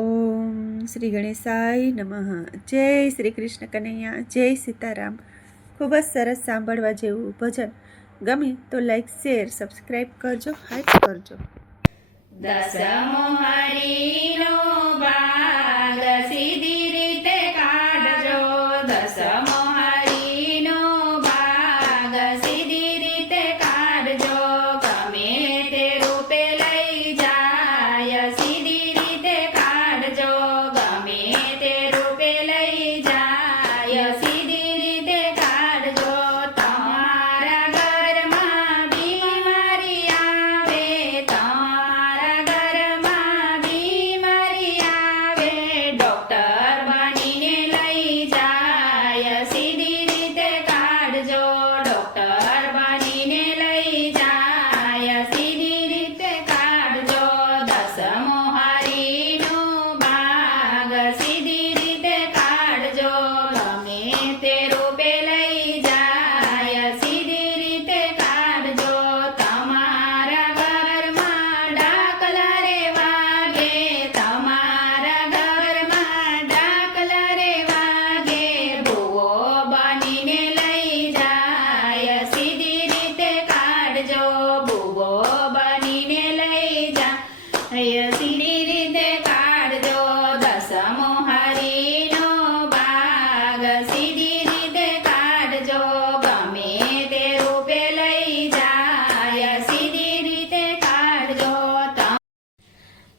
ઓમ શ્રી ગણેશાય નમઃ. જય શ્રી કૃષ્ણ કનૈયા, જય સીતારામ. ખૂબ જ સરસ સાંભળવા જેવું ભજન. ગમે તો લાઈક, શેર, સબસ્ક્રાઈબ કરજો, હાઈપ કરજો. દસમો હરિનો ભાગ સીધી રીતે કાઢજો. દસમો હરિનો ભાગ સીધી રીતે કાઢજો. ગમે તે રૂપે લઈ જાય સીધી રીતે કાઢજો. ગમે તે રૂપે લઈ જાય સીધી રીતે કાઢજો. તમારા ઘરમાં બીમારી આવે, તમારા ઘરમાં બીમારી આવે, ડોક્ટર બનીને લઈ જાય સીધી રીતે કાઢજો. ડોક્ટર બનીને લઈ જાય સીધી રીતે કાઢજો. દસમો હરિનો ભાગ સીધી રીતે કાઢજો. ગમે તે રૂપે લઈ જાય સીધી રીતે કાઢજો. તમારા ઘરમાં ડાકલા રે વાગે, તમારા ઘરમાં ડાકલા રે વાગે, ભૂવો બનીને લઈ જાય સીધી રીતે કાઢજો. ભૂવો બનીને લઈ જાય સીધી રીતે કાઢજો. દસમો હરિનો ભાગ સીધી રીતે કાઢજો. ગમે તે રૂપે લઈ જાય સીધી રીતે કાઢજો.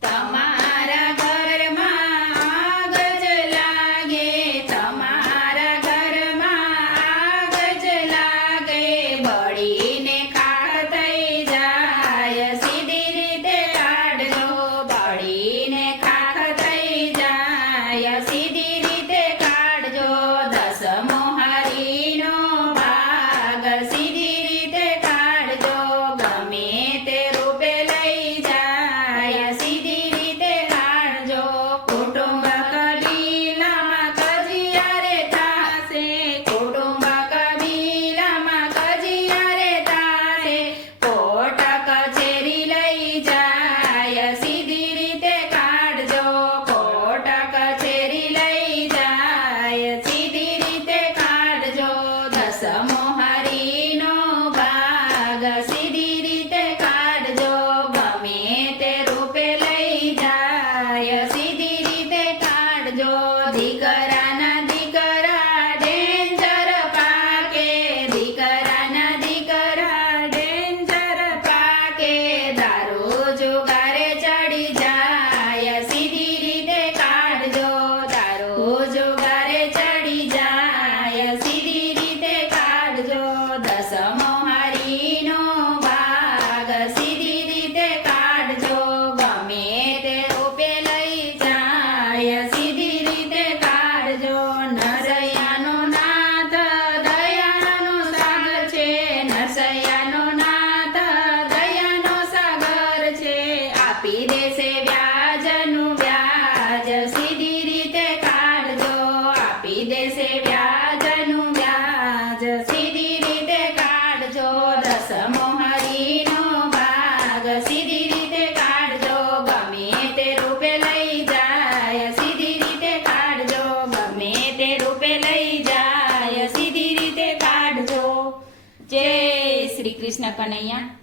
તમારા ઘરમાં આગ જ લાગે, તમારા ઘરમાં આગ જ લાગે, બળીને ખાખ થઈ જાય સીધી રીતે કાઢજો. બળીને ખાખ થઈ જાય સીધી રીતે કાઢજો. દસમો હરિનો ભાગ સીધી રીતે કાઢજો. ગમે તે રૂપે લઈ જાય સીધી રીતે કાઢજો. કુટુંબ કબીલામાં કજિયારે થાશે, કુટુંબ કબીલામાં કજિયારે થાશે, કોર્ટ કચેરી લઈ જાય સીધી રીતે કાઢજો. કોર્ટ કચેરી લઈ જાય સીધી રીતે કાઢજો. દસમો હરિનો ભાગ સીધી રીતે કાઢજો. ગમે તે રૂપે લઈ જાય સીધી રીતે કાઢજો. દીકરાના દીકરા ડેન્જર પાકે, દીકરાના દીકરા ડેન્જર પાકે, દારૂ જુગારે ચડી જાય સીધી રીતે કાઢજો. દારૂ જુગારે ચડી જાય સીધી રીતે કાઢજો. દસમો હરિનો ભાગ સીધી રીતે કાઢજો. ગમે તે રૂપે લઈ જાય સીધી રીતે કાઢજો. નરસૈયાનો નાથ દયાનો સાગર છે, નરસૈયાનો નાથ દયાનો સાગર છે, આપી દેશે વ્યાજનું વ્યાજ સીધી રીતે કાઢજો. આપી દેશે વ્યાજનું વ્યાજ સીધી રીતે કાઢજો. દસમો હરિનો ભાગ સીધી રીતે કાઢજો. ગમે તે રૂપે લઈ જાય સીધી રીતે કાઢજો. ગમે તે રૂપે લઈ જાય સીધી રીતે કાઢજો. જય શ્રી કૃષ્ણ કનૈયા.